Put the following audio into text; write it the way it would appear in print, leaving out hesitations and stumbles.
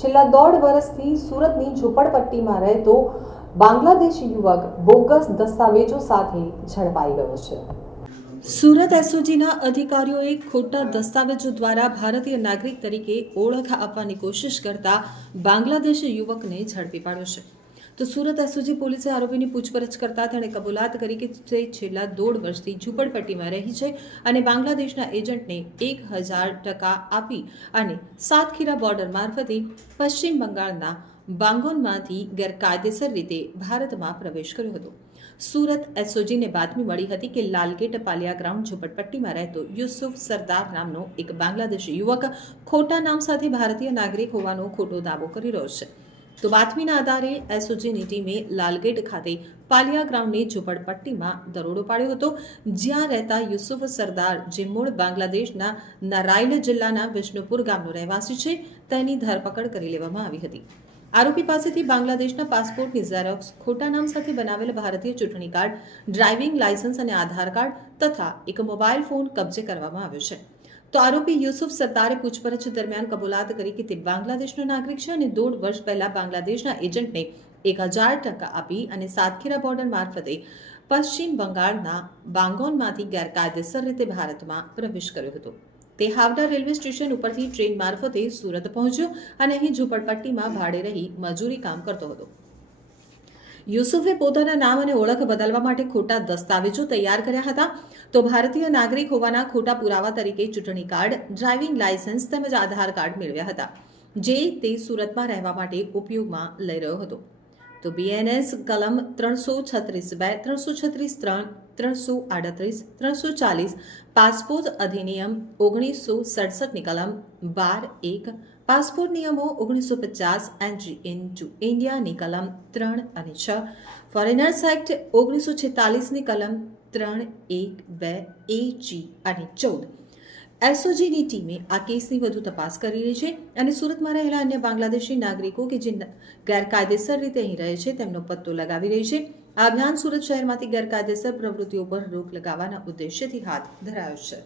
છેલ્લા 1.5 વર્ષથી સુરતની ઝૂંપડપટ્ટીમાં રહેતો બાંગ્લાદેશી યુવક બોગસ દસ્તાવેજો સાથે ઝડપાઈ ગયો છે। સુરત એસઓજીના અધિકારીઓએ ખોટા દસ્તાવેજો દ્વારા ભારતીય નાગરિક તરીકે ઓળખ આપવાની કોશિશ કરતા બાંગ્લાદેશી યુવકને ઝડપી પાડ્યો છે। તો સુરત એસઓજી પોલીસે આરોપીની પૂછપરછ કરતા તેણે કબૂલાત કરી કે તે છેલ્લા 1.5 વર્ષથી ઝૂંપડપટ્ટીમાં રહી છે અને બાંગ્લાદેશના એજન્ટને 1000 ટકા આપી અને સાતખીરા બોર્ડર મારફતે પશ્ચિમ બંગાળના બાંગોનમાંથી ગેરકાયદેસર રીતે ભારતમાં પ્રવેશ કર્યો હતો। સુરત એસઓજીને બાતમી મળી હતી કે લાલગેટ પાલિયા ગ્રાઉન્ડ ઝૂંપડપટ્ટીમાં રહેતો યુસુફ સરદાર નામનો એક બાંગ્લાદેશી યુવક ખોટા નામ સાથે ભારતીય નાગરિક હોવાનો ખોટો દાવો કરી રહ્યો છે। તો બાતમીના આધારે એસઓજીની ટીમે લાલગેટ ખાતે પાલિયા ગ્રાઉન્ડની ઝૂંપડપટ્ટીમાં દરોડો પાડ્યો હતો, જ્યાં રહેતા યુસુફ સરદાર, જે મૂળ બાંગ્લાદેશના નારાયણ જિલ્લાના વિષ્ણુપુર ગામનો રહેવાસી છે, તેની ધરપકડ કરી લેવામાં આવી હતી। આરોપી પાસેથી બાંગ્લાદેશના પાસપોર્ટની ઝેરોક્સ, ખોટા નામ સાથે બનાવેલ ભારતીય ચૂંટણી કાર્ડ, ડ્રાઇવિંગ લાયસન્સ અને આધાર કાર્ડ તથા એક મોબાઈલ ફોન કબજે કરવામાં આવ્યો છે। તો આરોપી યુસુફ સરદારે પૂછપરછ દરમિયાન કબૂલાત કરી કે તે બાંગ્લાદેશનો નાગરિક છે અને 1.5 વર્ષ પહેલા બાંગ્લાદેશના એજન્ટને 1000 ટકા આપી અને સાતખીરા બોર્ડર મારફતે પશ્ચિમ બંગાળના બાંગોનમાંથી ગેરકાયદેસર રીતે ભારતમાં પ્રવેશ કર્યો હતો। તે હાવડા રેલવે સ્ટેશન ઉપરથી ટ્રેન મારફતે સુરત પહોંચ્યો અને અહીં ઝૂંપડપટ્ટીમાં ભાડે રહી મજૂરી કામ કરતો હતો। યુસુફે પોતાના નામ અને ઓળખ બદલવા માટે ખોટા દસ્તાવેજો તૈયાર કર્યા હતા। તો ભારતીય નાગરિક હોવાના ખોટા પુરાવા તરીકે ચૂંટણી કાર્ડ, ડ્રાઇવિંગ લાયસન્સ તેમજ આધાર કાર્ડ મેળવ્યા હતા, જે તે સુરતમાં રહેવા માટે ઉપયોગમાં લઈ રહ્યો હતો। તો બીએનએસ કલમ 336(2), 336(3), 338, 340, પાસપોર્ટ અધિનિયમ 1967ની કલમ 12(1), પાસપોર્ટ નિયમો 1950, એન્ટ્રી ઇન્ટુ ઇન્ડિયાની કલમ 3 અને 6, ફોરેનર્સ એક્ટ 1946ની કલમ 3(1)(2)(a)(g) અને 14। એસઓજીની ટીમે આ કેસની વધુ તપાસ કરી રહી છે અને સુરતમાં રહેલા અન્ય બાંગ્લાદેશી નાગરિકો કે જે ગેરકાયદેસર રીતે અહીં રહે છે તેમનો પત્તો લગાવી રહી છે। આ અભિયાન સુરત શહેરમાંથી ગેરકાયદેસર પ્રવૃત્તિઓ પર રોક લગાવવાના ઉદ્દેશ્યથી હાથ ધરાયો છે।